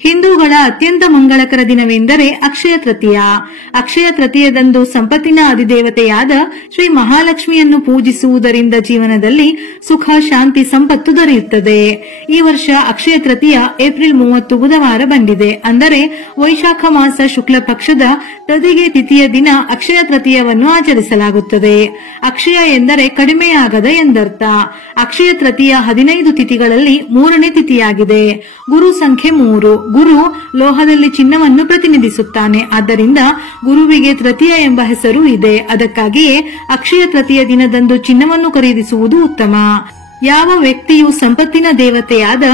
ಹಿಂದೂಗಳ ಅತ್ಯಂತ ಮಂಗಳಕರ ದಿನವೆಂದರೆ ಅಕ್ಷಯ ತೃತೀಯ. ಅಕ್ಷಯ ತೃತೀಯದಂದು ಸಂಪತ್ತಿನ ಅಧಿದೇವತೆಯಾದ ಶ್ರೀ ಮಹಾಲಕ್ಷ್ಮಿಯನ್ನು ಪೂಜಿಸುವುದರಿಂದ ಜೀವನದಲ್ಲಿ ಸುಖ, ಶಾಂತಿ, ಸಂಪತ್ತು ದೊರೆಯುತ್ತದೆ. ಈ ವರ್ಷ ಅಕ್ಷಯ ತೃತೀಯ ಏಪ್ರಿಲ್ 30 ಬುಧವಾರ ಬಂದಿದೆ. ಅಂದರೆ ವೈಶಾಖ ಮಾಸ ಶುಕ್ಲ ಪಕ್ಷದ ತದಿಗೆ ತಿಥಿಯ ದಿನ ಅಕ್ಷಯ ತೃತೀಯವನ್ನು ಆಚರಿಸಲಾಗುತ್ತದೆ. ಅಕ್ಷಯ ಎಂದರೆ ಕಡಿಮೆಯಾಗದ ಎಂದರ್ಥ. ಅಕ್ಷಯ ತೃತೀಯ 15 ತಿಥಿಗಳಲ್ಲಿ 3ನೇ ತಿಥಿಯಾಗಿದೆ. ಗುರು ಸಂಖ್ಯೆ 3. ಗುರು ಲೋಹದಲ್ಲಿ ಚಿನ್ನವನ್ನು ಪ್ರತಿನಿಧಿಸುತ್ತಾನೆ. ಆದ್ದರಿಂದ ಗುರುವಿಗೆ ತೃತೀಯ ಎಂಬ ಹೆಸರು ಇದೆ. ಅದಕ್ಕಾಗಿಯೇ ಅಕ್ಷಯ ತೃತೀಯ ದಿನದಂದು ಚಿನ್ನವನ್ನು ಖರೀದಿಸುವುದು ಉತ್ತಮ. ಯಾವ ವ್ಯಕ್ತಿಯು ಸಂಪತ್ತಿನ ದೇವತೆಯಾದ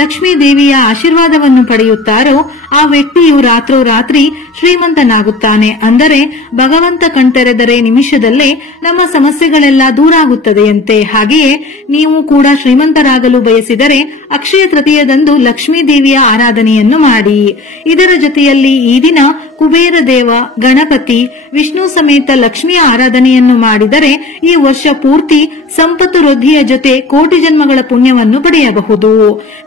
ಲಕ್ಷ್ಮೀ ದೇವಿಯ ಆಶೀರ್ವಾದವನ್ನು ಪಡೆಯುತ್ತಾರೋ ಆ ವ್ಯಕ್ತಿಯು ರಾತ್ರೋರಾತ್ರಿ ಶ್ರೀಮಂತನಾಗುತ್ತಾನೆ. ಅಂದರೆ ಭಗವಂತ ಕಣ್ತೆರೆದರೆ ನಿಮಿಷದಲ್ಲೇ ನಮ್ಮ ಸಮಸ್ಯೆಗಳೆಲ್ಲ ದೂರಾಗುತ್ತದೆಯಂತೆ. ಹಾಗೆಯೇ ನೀವು ಕೂಡ ಶ್ರೀಮಂತರಾಗಲು ಬಯಸಿದರೆ ಅಕ್ಷಯ ತೃತೀಯದಂದು ಲಕ್ಷ್ಮೀ ದೇವಿಯ ಆರಾಧನೆಯನ್ನು ಮಾಡಿ. ಇದರ ಜೊತೆಯಲ್ಲಿ ಈ ದಿನ ಕುಬೇರ ದೇವ, ಗಣಪತಿ, ವಿಷ್ಣು ಸಮೇತ ಲಕ್ಷ್ಮಿಯ ಆರಾಧನೆಯನ್ನು ಮಾಡಿದರೆ ಈ ವರ್ಷ ಪೂರ್ತಿ ಸಂಪತ್ತು ವೃದ್ಧಿಯ ಜೊತೆ ಕೋಟಿ ಜನ್ಮಗಳ ಪುಣ್ಯವನ್ನು ಪಡೆಯಬಹುದು.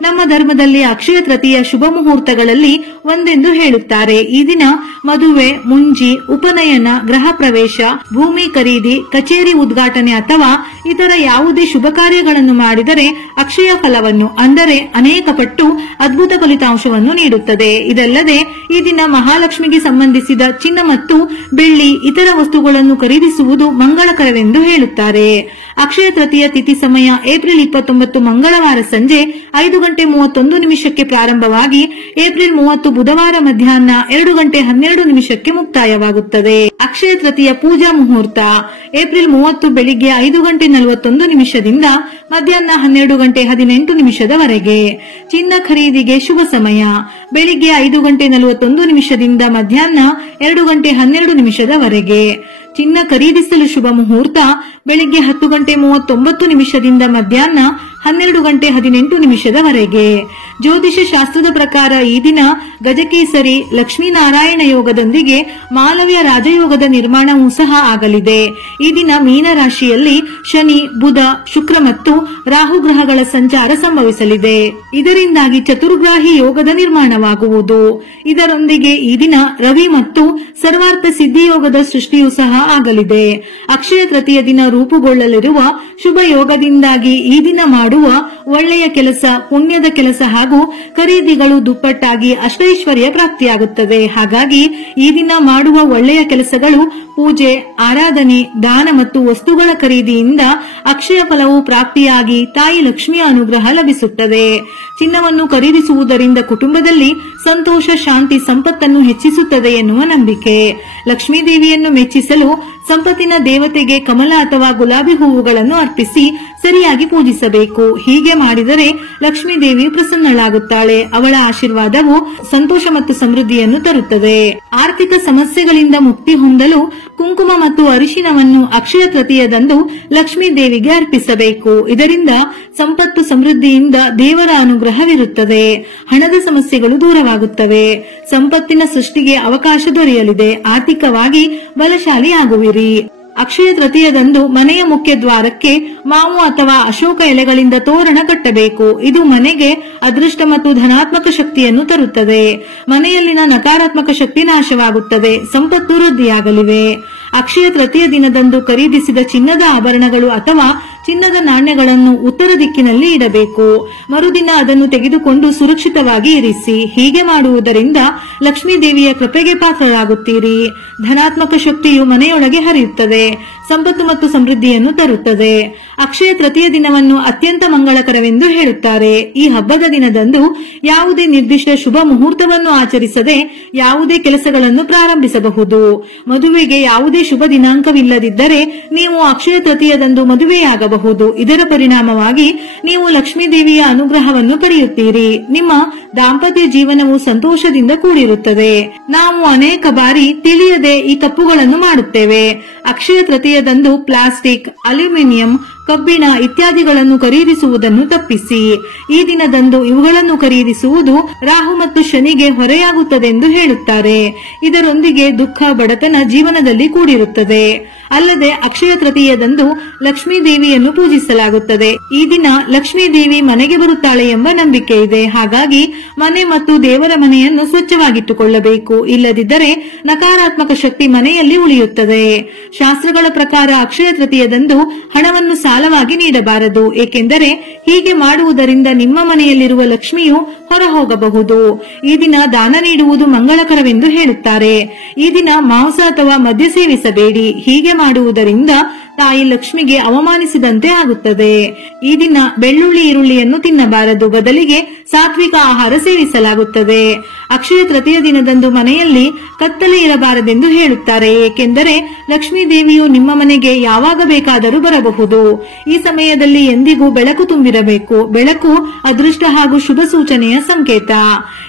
ನಮ್ಮ ಧರ್ಮದಲ್ಲಿ ಅಕ್ಷಯ ತೃತೀಯ ಶುಭ ಮುಹೂರ್ತಗಳಲ್ಲಿ ಒಂದೆಂದು ಹೇಳುತ್ತಾರೆ. ಈ ದಿನ ಮದುವೆ, ಮುಂಜಿ, ಉಪನಯನ, ಗೃಹ ಪ್ರವೇಶ, ಭೂಮಿ ಖರೀದಿ, ಕಚೇರಿ ಉದ್ಘಾಟನೆ ಅಥವಾ ಇತರ ಯಾವುದೇ ಶುಭ ಕಾರ್ಯಗಳನ್ನು ಮಾಡಿದರೆ ಅಕ್ಷಯ ಫಲವನ್ನು ಅಂದರೆ ಅನೇಕ ಪಟ್ಟು ಅದ್ಭುತ ಫಲಿತಾಂಶವನ್ನು ನೀಡುತ್ತದೆ. ಇದಲ್ಲದೆ ಈ ದಿನ ಮಹಾಲಕ್ಷ್ಮಿಗೆ ಸಂಬಂಧಿಸಿದ ಚಿನ್ನ ಮತ್ತು ಬೆಳ್ಳಿ ಇತರ ವಸ್ತುಗಳನ್ನು ಖರೀದಿಸುವುದು ಮಂಗಳಕರವೆಂದು ಹೇಳುತ್ತಾರೆ. ಅಕ್ಷಯ ತೃತೀಯ ತಿಥಿ ಸಮಯ ಏಪ್ರಿಲ್ 29 ಮಂಗಳವಾರ ಸಂಜೆ 5:31 ಪ್ರಾರಂಭವಾಗಿ ಏಪ್ರಿಲ್ 30 ಬುಧವಾರ ಮಧ್ಯಾಹ್ನ 2:12 ಮುಕ್ತಾಯವಾಗುತ್ತದೆ. ಅಕ್ಷಯ ತೃತೀಯ ಪೂಜಾ ಮುಹೂರ್ತ ಏಪ್ರಿಲ್ 30 ಬೆಳಿಗ್ಗೆ 5:41 ಮಧ್ಯಾಹ್ನ 12:18 ಚಿನ್ನ ಖರೀದಿಗೆ ಶುಭ ಸಮಯ ಬೆಳಿಗ್ಗೆ 5:41 ಮಧ್ಯಾಹ್ನ 2:12 ಚಿನ್ನ ಖರೀದಿಸಲು ಶುಭ ಮುಹೂರ್ತ ಬೆಳಿಗ್ಗೆ 10:39 ಮಧ್ಯಾಹ್ನ 12:18 ಜ್ಯೋತಿಷ ಶಾಸ್ತ್ರದ ಪ್ರಕಾರ ಈ ದಿನ ಗಜಕೇಸರಿ ಲಕ್ಷ್ಮೀನಾರಾಯಣ ಯೋಗದೊಂದಿಗೆ ಮಾಲವ್ಯ ರಾಜಯೋಗದ ನಿರ್ಮಾಣವೂ ಸಹ ಆಗಲಿದೆ. ಈ ದಿನ ಮೀನ ರಾಶಿಯಲ್ಲಿ ಶನಿ, ಬುಧ, ಶುಕ್ರ ಮತ್ತು ರಾಹು ಗ್ರಹಗಳ ಸಂಚಾರ ಸಂಭವಿಸಲಿದೆ. ಇದರಿಂದಾಗಿ ಚತುರ್ಗ್ರಾಹಿ ಯೋಗದ ನಿರ್ಮಾಣವಾಗುವುದು. ಇದರೊಂದಿಗೆ ಈ ದಿನ ರವಿ ಮತ್ತು ಸರ್ವಾರ್ಥ ಸಿದ್ಧಿಯೋಗದ ಸೃಷ್ಟಿಯೂ ಸಹ ಆಗಲಿದೆ. ಅಕ್ಷಯ ತೃತೀಯ ದಿನ ರೂಪುಗೊಳ್ಳಲಿರುವ ಶುಭ ಯೋಗದಿಂದಾಗಿ ಈ ದಿನ ಮಾಡುವ ಒಳ್ಳೆಯ ಕೆಲಸ, ಪುಣ್ಯದ ಕೆಲಸ ಹಾಗೂ ಖರೀದಿಗಳು ದುಪ್ಪಟ್ಟಾಗಿ ಅಷ್ಟೈಶ್ವರ್ಯ ಪ್ರಾಪ್ತಿಯಾಗುತ್ತದೆ. ಹಾಗಾಗಿ ಈ ದಿನ ಮಾಡುವ ಒಳ್ಳೆಯ ಕೆಲಸಗಳು, ಪೂಜೆ, ಆರಾಧನೆ, ದಾನ ಮತ್ತು ವಸ್ತುಗಳ ಖರೀದಿಯಿಂದ ಅಕ್ಷಯ ಫಲವು ಪ್ರಾಪ್ತಿಯಾಗಿ ತಾಯಿ ಲಕ್ಷ್ಮಿಯ ಅನುಗ್ರಹ ಲಭಿಸುತ್ತದೆ. ಚಿನ್ನವನ್ನು ಖರೀದಿಸುವುದರಿಂದ ಕುಟುಂಬದಲ್ಲಿ ಸಂತೋಷ, ಶಾಂತಿ, ಸಂಪತ್ತನ್ನು ಹೆಚ್ಚಿಸುತ್ತದೆ ಎನ್ನುವ ನಂಬಿಕೆ. ಲಕ್ಷ್ಮೀ ದೇವಿಯನ್ನು ಮೆಚ್ಚಿಸಲು ಸಂಪತ್ತಿನ ದೇವತೆಗೆ ಕಮಲ ಅಥವಾ ಗುಲಾಬಿ ಹೂವುಗಳನ್ನು ಅರ್ಪಿಸಿ ಸರಿಯಾಗಿ ಪೂಜಿಸಬೇಕು. ಹೀಗೆ ಮಾಡಿದರೆ ಲಕ್ಷ್ಮೀ ದೇವಿ ಪ್ರಸನ್ನಳಾಗುತ್ತಾಳೆ. ಅವಳ ಆಶೀರ್ವಾದವು ಸಂತೋಷ ಮತ್ತು ಸಮೃದ್ಧಿಯನ್ನು ತರುತ್ತದೆ. ಆರ್ಥಿಕ ಸಮಸ್ಯೆಗಳಿಂದ ಮುಕ್ತಿ ಹೊಂದಲು ಕುಂಕುಮ ಮತ್ತು ಅರಿಶಿನವನ್ನು ಅಕ್ಷಯ ತೃತೀಯದಂದು ಲಕ್ಷ್ಮೀ ದೇವಿಗೆ ಅರ್ಪಿಸಬೇಕು. ಇದರಿಂದ ಸಂಪತ್ತು ಸಮೃದ್ಧಿಯಿಂದ ದೇವರ ಅನುಗ್ರಹವಿರುತ್ತದೆ. ಹಣದ ಸಮಸ್ಯೆಗಳು ದೂರವಾಗುತ್ತವೆ. ಸಂಪತ್ತಿನ ಸೃಷ್ಟಿಗೆ ಅವಕಾಶ ದೊರೆಯಲಿದೆ. ಆರ್ಥಿಕವಾಗಿ ಬಲಶಾಲಿ ಆಗುವಿರಿ. ಅಕ್ಷಯ ತೃತೀಯದಂದು ಮನೆಯ ಮುಖ್ಯ ದ್ವಾರಕ್ಕೆ ಮಾವು ಅಥವಾ ಅಶೋಕ ಎಲೆಗಳಿಂದ ತೋರಣ ಕಟ್ಟಬೇಕು. ಇದು ಮನೆಗೆ ಅದೃಷ್ಟ ಮತ್ತು ಧನಾತ್ಮಕ ಶಕ್ತಿಯನ್ನು ತರುತ್ತದೆ. ಮನೆಯಲ್ಲಿನ ನಕಾರಾತ್ಮಕ ಶಕ್ತಿ ನಾಶವಾಗುತ್ತದೆ. ಸಂಪತ್ತು ವೃದ್ಧಿಯಾಗಲಿವೆ. ಅಕ್ಷಯ ತೃತೀಯ ದಿನದಂದು ಖರೀದಿಸಿದ ಚಿನ್ನದ ಆಭರಣಗಳು ಅಥವಾ ಚಿನ್ನದ ನಾಣ್ಯಗಳನ್ನು ಉತ್ತರ ದಿಕ್ಕಿನಲ್ಲಿ ಇಡಬೇಕು. ಮರುದಿನ ಅದನ್ನು ತೆಗೆದುಕೊಂಡು ಸುರಕ್ಷಿತವಾಗಿ ಇರಿಸಿ. ಹೀಗೆ ಮಾಡುವುದರಿಂದ ಲಕ್ಷ್ಮೀ ದೇವಿಯ ಕೃಪೆಗೆ ಪಾತ್ರರಾಗುತ್ತೀರಿ. ಧನಾತ್ಮಕ ಶಕ್ತಿಯು ಮನೆಯೊಳಗೆ ಹರಿಯುತ್ತದೆ. ಸಂಪತ್ತು ಮತ್ತು ಸಮೃದ್ಧಿಯನ್ನು ತರುತ್ತದೆ. ಅಕ್ಷಯ ತೃತೀಯ ದಿನವನ್ನು ಅತ್ಯಂತ ಮಂಗಳಕರವೆಂದು ಹೇಳುತ್ತಾರೆ. ಈ ಹಬ್ಬದ ದಿನದಂದು ಯಾವುದೇ ನಿರ್ದಿಷ್ಟ ಶುಭ ಮುಹೂರ್ತವನ್ನು ಆಚರಿಸದೆ ಯಾವುದೇ ಕೆಲಸಗಳನ್ನು ಪ್ರಾರಂಭಿಸಬಹುದು. ಮದುವೆಗೆ ಯಾವುದೇ ಶುಭ ದಿನಾಂಕವಿಲ್ಲದಿದ್ದರೆ ನೀವು ಅಕ್ಷಯ ತೃತೀಯದಂದು ಮದುವೆಯಾಗಬಹುದು. ಇದರ ಪರಿಣಾಮವಾಗಿ ನೀವು ಲಕ್ಷ್ಮೀ ದೇವಿಯ ಅನುಗ್ರಹವನ್ನು ಪಡೆಯುತ್ತೀರಿ. ನಿಮ್ಮ ದಾಂಪತ್ಯ ಜೀವನವು ಸಂತೋಷದಿಂದ ಕೂಡಿರುತ್ತದೆ. ನಾವು ಅನೇಕ ಬಾರಿ ತಿಳಿಯದೆ ಈ ತಪ್ಪುಗಳನ್ನು ಮಾಡುತ್ತೇವೆ. ಅಕ್ಷಯ ತೃತೀಯದಂದು ಪ್ಲಾಸ್ಟಿಕ್, ಅಲ್ಯೂಮಿನಿಯಂ, ಕಬ್ಬಿಣ ಇತ್ಯಾದಿಗಳನ್ನು ಖರೀದಿಸುವುದನ್ನು ತಪ್ಪಿಸಿ. ಈ ದಿನದಂದು ಇವುಗಳನ್ನು ಖರೀದಿಸುವುದು ರಾಹು ಮತ್ತು ಶನಿಗೆ ಹೊರೆಯಾಗುತ್ತದೆಂದು ಹೇಳುತ್ತಾರೆ. ಇದರೊಂದಿಗೆ ದುಃಖ, ಬಡತನ ಜೀವನದಲ್ಲಿ ಕೂಡಿರುತ್ತದೆ. ಅಲ್ಲದೆ ಅಕ್ಷಯ ತೃತೀಯದಂದು ಲಕ್ಷ್ಮೀ ದೇವಿಯನ್ನು ಪೂಜಿಸಲಾಗುತ್ತದೆ. ಈ ದಿನ ಲಕ್ಷ್ಮೀ ದೇವಿ ಮನೆಗೆ ಬರುತ್ತಾಳೆ ಎಂಬ ನಂಬಿಕೆ ಇದೆ. ಹಾಗಾಗಿ ಮನೆ ಮತ್ತು ದೇವರ ಮನೆಯನ್ನು ಸ್ವಚ್ಛವಾಗಿಟ್ಟುಕೊಳ್ಳಬೇಕು. ಇಲ್ಲದಿದ್ದರೆ ನಕಾರಾತ್ಮಕ ಶಕ್ತಿ ಮನೆಯಲ್ಲಿ ಉಳಿಯುತ್ತದೆ. ಶಾಸ್ತ್ರಗಳ ಪ್ರಕಾರ ಅಕ್ಷಯ ತೃತೀಯದಂದು ಹಣವನ್ನು ಸಾಲವಾಗಿ ನೀಡಬಾರದು. ಏಕೆಂದರೆ ಹೀಗೆ ಮಾಡುವುದರಿಂದ ನಿಮ್ಮ ಮನೆಯಲ್ಲಿರುವ ಲಕ್ಷ್ಮಿಯು ಹೊರ ಹೋಗಬಹುದು. ಈ ದಿನ ದಾನ ನೀಡುವುದು ಮಂಗಳಕರವೆಂದು ಹೇಳುತ್ತಾರೆ. ಈ ದಿನ ಮಾಂಸ ಅಥವಾ ಮದ್ಯ ಸೇವಿಸಬೇಡಿ. ಹೀಗೆ ಮಾಡುವುದರಿಂದ ತಾಯಿ ಲಕ್ಷ್ಮಿಗೆ ಅವಮಾನಿಸಿದಂತೆ ಆಗುತ್ತದೆ. ಈ ದಿನ ಬೆಳ್ಳುಳ್ಳಿ ಈರುಳ್ಳಿಯನ್ನು ತಿನ್ನಬಾರದು. ಬದಲಿಗೆ ಸಾತ್ವಿಕ ಆಹಾರ ಸೇವಿಸಲಾಗುತ್ತದೆ. ಅಕ್ಷಯ ತೃತೀಯ ದಿನದಂದು ಮನೆಯಲ್ಲಿ ಕತ್ತಲೆ ಇರಬಾರದೆಂದು ಹೇಳುತ್ತಾರೆ. ಏಕೆಂದರೆ ಲಕ್ಷ್ಮೀ ದೇವಿಯು ನಿಮ್ಮ ಮನೆಗೆ ಯಾವಾಗ ಬೇಕಾದರೂ ಬರಬಹುದು. ಈ ಸಮಯದಲ್ಲಿ ಎಂದಿಗೂ ಬೆಳಕು ತುಂಬಿರಬೇಕು. ಬೆಳಕು ಅದೃಷ್ಟ ಹಾಗೂ ಶುಭ ಸೂಚನೆಯ ಸಂಕೇತ.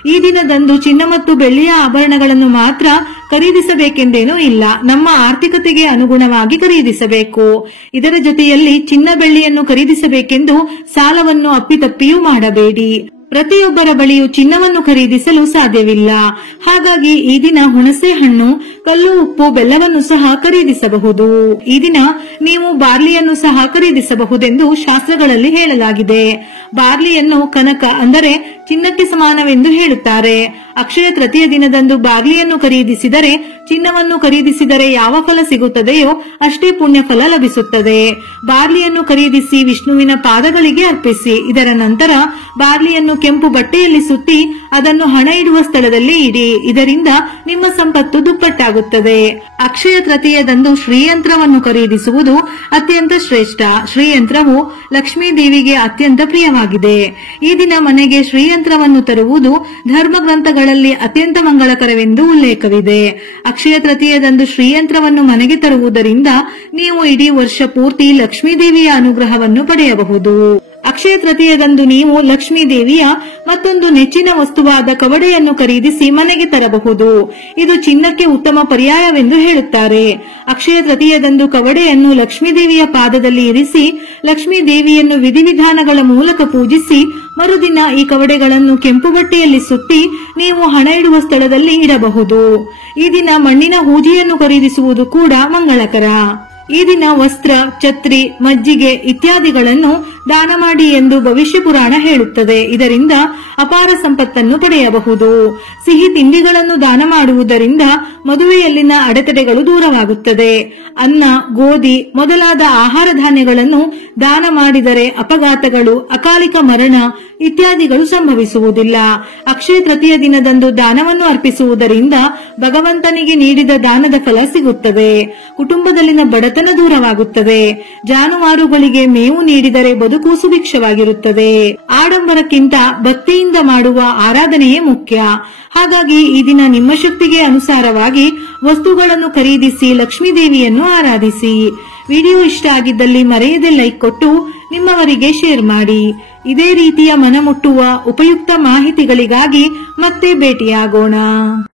ಈ ದಿನದಂದು ಚಿನ್ನ ಮತ್ತು ಬೆಳ್ಳಿಯ ಆಭರಣಗಳನ್ನು ಮಾತ್ರ ಖರೀದಿಸಬೇಕೆಂದೇನೂ ಇಲ್ಲ. ನಮ್ಮ ಆರ್ಥಿಕತೆಗೆ ಅನುಗುಣವಾಗಿ ಖರೀದಿಸಬೇಕು. ಇದರ ಜೊತೆಯಲ್ಲಿ ಚಿನ್ನ ಬೆಳ್ಳಿಯನ್ನು ಖರೀದಿಸಬೇಕೆಂದು ಸಾಲವನ್ನು ಅಪ್ಪಿತಪ್ಪಿಯೂ ಮಾಡಬೇಡಿ. ಪ್ರತಿಯೊಬ್ಬರ ಬಳಿಯೂ ಚಿನ್ನವನ್ನು ಖರೀದಿಸಲು ಸಾಧ್ಯವಿಲ್ಲ. ಹಾಗಾಗಿ ಈ ದಿನ ಹುಣಸೆ ಹಣ್ಣು, ಕಲ್ಲು ಉಪ್ಪು, ಬೆಲ್ಲವನ್ನು ಸಹ ಖರೀದಿಸಬಹುದು. ಈ ದಿನ ನೀವು ಬಾರ್ಲಿಯನ್ನು ಸಹ ಖರೀದಿಸಬಹುದೆಂದು ಶಾಸ್ತ್ರಗಳಲ್ಲಿ ಹೇಳಲಾಗಿದೆ. ಬಾರ್ಲಿಯನ್ನು ಕನಕ ಅಂದರೆ ಚಿನ್ನಕ್ಕೆ ಸಮಾನವೆಂದು ಹೇಳುತ್ತಾರೆ. ಅಕ್ಷಯ ತೃತೀಯ ದಿನದಂದು ಬಾರ್ಲಿಯನ್ನು ಖರೀದಿಸಿದರೆ, ಚಿನ್ನವನ್ನು ಖರೀದಿಸಿದರೆ ಯಾವ ಫಲ ಸಿಗುತ್ತದೆಯೋ ಅಷ್ಟೇ ಪುಣ್ಯ ಫಲ ಲಭಿಸುತ್ತದೆ. ಬಾರ್ಲಿಯನ್ನು ಖರೀದಿಸಿ ವಿಷ್ಣುವಿನ ಪಾದಗಳಿಗೆ ಅರ್ಪಿಸಿ. ಇದರ ನಂತರ ಬಾರ್ಲಿಯನ್ನು ಕೆಂಪು ಬಟ್ಟೆಯಲ್ಲಿ ಸುತ್ತಿ ಅದನ್ನು ಹಣ ಇಡುವ ಸ್ಥಳದಲ್ಲಿ ಇಡಿ. ಇದರಿಂದ ನಿಮ್ಮ ಸಂಪತ್ತು ದುಪ್ಪಟ್ಟಾಗುತ್ತದೆ. ಅಕ್ಷಯ ತೃತೀಯದಂದು ಶ್ರೀಯಂತ್ರವನ್ನು ಖರೀದಿಸುವುದು ಅತ್ಯಂತ ಶ್ರೇಷ್ಠ. ಶ್ರೀಯಂತ್ರವು ಲಕ್ಷ್ಮೀ ದೇವಿಗೆ ಅತ್ಯಂತ ಪ್ರಿಯವಾಗಿದೆ. ಈ ದಿನ ಮನೆಗೆ ಶ್ರೀಯಂತ್ರವನ್ನು ತರುವುದು ಧರ್ಮ ಗ್ರಂಥಗಳಲ್ಲಿ ಅತ್ಯಂತ ಮಂಗಳಕರವೆಂದು ಉಲ್ಲೇಖವಿದೆ. ಅಕ್ಷಯ ತೃತೀಯದಂದು ಶ್ರೀಯಂತ್ರವನ್ನು ಮನೆಗೆ ತರುವುದರಿಂದ ನೀವು ಇಡೀ ವರ್ಷ ಪೂರ್ತಿ ಲಕ್ಷ್ಮೀ ದೇವಿಯ ಅನುಗ್ರಹವನ್ನು ಪಡೆಯಬಹುದು. ಅಕ್ಷಯ ತೃತೀಯದಂದು ನೀವು ಲಕ್ಷ್ಮೀ ದೇವಿಯ ಮತ್ತೊಂದು ನೆಚ್ಚಿನ ವಸ್ತುವಾದ ಕವಡೆಯನ್ನು ಖರೀದಿಸಿ ಮನೆಗೆ ತರಬಹುದು. ಇದು ಚಿನ್ನಕ್ಕೆ ಉತ್ತಮ ಪರ್ಯಾಯವೆಂದು ಹೇಳುತ್ತಾರೆ. ಅಕ್ಷಯ ತೃತೀಯದಂದು ಕವಡೆಯನ್ನು ಲಕ್ಷ್ಮೀ ದೇವಿಯ ಪಾದದಲ್ಲಿ ಇರಿಸಿ ಲಕ್ಷ್ಮೀ ದೇವಿಯನ್ನು ವಿಧಿವಿಧಾನಗಳ ಮೂಲಕ ಪೂಜಿಸಿ ಮರುದಿನ ಈ ಕವಡೆಗಳನ್ನು ಕೆಂಪು ಬಟ್ಟೆಯಲ್ಲಿ ಸುತ್ತಿ ನೀವು ಹಣ ಇಡುವ ಸ್ಥಳದಲ್ಲಿ ಇಡಬಹುದು. ಈ ದಿನ ಮಣ್ಣಿನ ಹೂಜಿಯನ್ನು ಖರೀದಿಸುವುದು ಕೂಡ ಮಂಗಳಕರ. ಈ ದಿನ ವಸ್ತ್ರ, ಛತ್ರಿ, ಮಜ್ಜಿಗೆ ಇತ್ಯಾದಿಗಳನ್ನು ದಾನ ಮಾಡಿ ಎಂದು ಭವಿಷ್ಯ ಪುರಾಣ ಹೇಳುತ್ತದೆ. ಇದರಿಂದ ಅಪಾರ ಸಂಪತ್ತನ್ನು ಪಡೆಯಬಹುದು. ಸಿಹಿ ತಿಂಡಿಗಳನ್ನು ದಾನ ಮಾಡುವುದರಿಂದ ಮದುವೆಯಲ್ಲಿನ ಅಡೆತಡೆಗಳು ದೂರವಾಗುತ್ತದೆ. ಅನ್ನ, ಗೋಧಿ ಮೊದಲಾದ ಆಹಾರ ಧಾನ್ಯಗಳನ್ನು ದಾನ ಮಾಡಿದರೆ ಅಪಘಾತಗಳು, ಅಕಾಲಿಕ ಮರಣ ಇತ್ಯಾದಿಗಳು ಸಂಭವಿಸುವುದಿಲ್ಲ. ಅಕ್ಷಯ ತೃತೀಯ ದಿನದಂದು ದಾನವನ್ನು ಅರ್ಪಿಸುವುದರಿಂದ ಭಗವಂತನಿಗೆ ನೀಡಿದ ದಾನದ ಫಲ ಸಿಗುತ್ತದೆ. ಕುಟುಂಬದಲ್ಲಿನ ಬಡತನ ದೂರವಾಗುತ್ತದೆ. ಜಾನುವಾರುಗಳಿಗೆ ಮೇವು ನೀಡಿದರೆ ಬದುಕು ಸುಭಿಕ್ಷವಾಗಿರುತ್ತದೆ. ಆಡಂಬರಕ್ಕಿಂತ ಭಕ್ತಿಯಿಂದ ಮಾಡುವ ಆರಾಧನೆಯೇ ಮುಖ್ಯ. ಹಾಗಾಗಿ ಈ ದಿನ ನಿಮ್ಮ ಶಕ್ತಿಗೆ ಅನುಸಾರವಾಗಿ ವಸ್ತುಗಳನ್ನು ಖರೀದಿಸಿ ಲಕ್ಷ್ಮೀ ದೇವಿಯನ್ನು ಆರಾಧಿಸಿ. ವಿಡಿಯೋ ಇಷ್ಟ ಆಗಿದ್ದಲ್ಲಿ ಮರೆಯದೆ ಲೈಕ್ ಕೊಟ್ಟು ನಿಮ್ಮವರಿಗೆ ಶೇರ್ ಮಾಡಿ. ಇದೇ ರೀತಿಯ ಮನಮುಟ್ಟುವ ಉಪಯುಕ್ತ ಮಾಹಿತಿಗಳಿಗಾಗಿ ಮತ್ತೆ ಭೇಟಿಯಾಗೋಣ.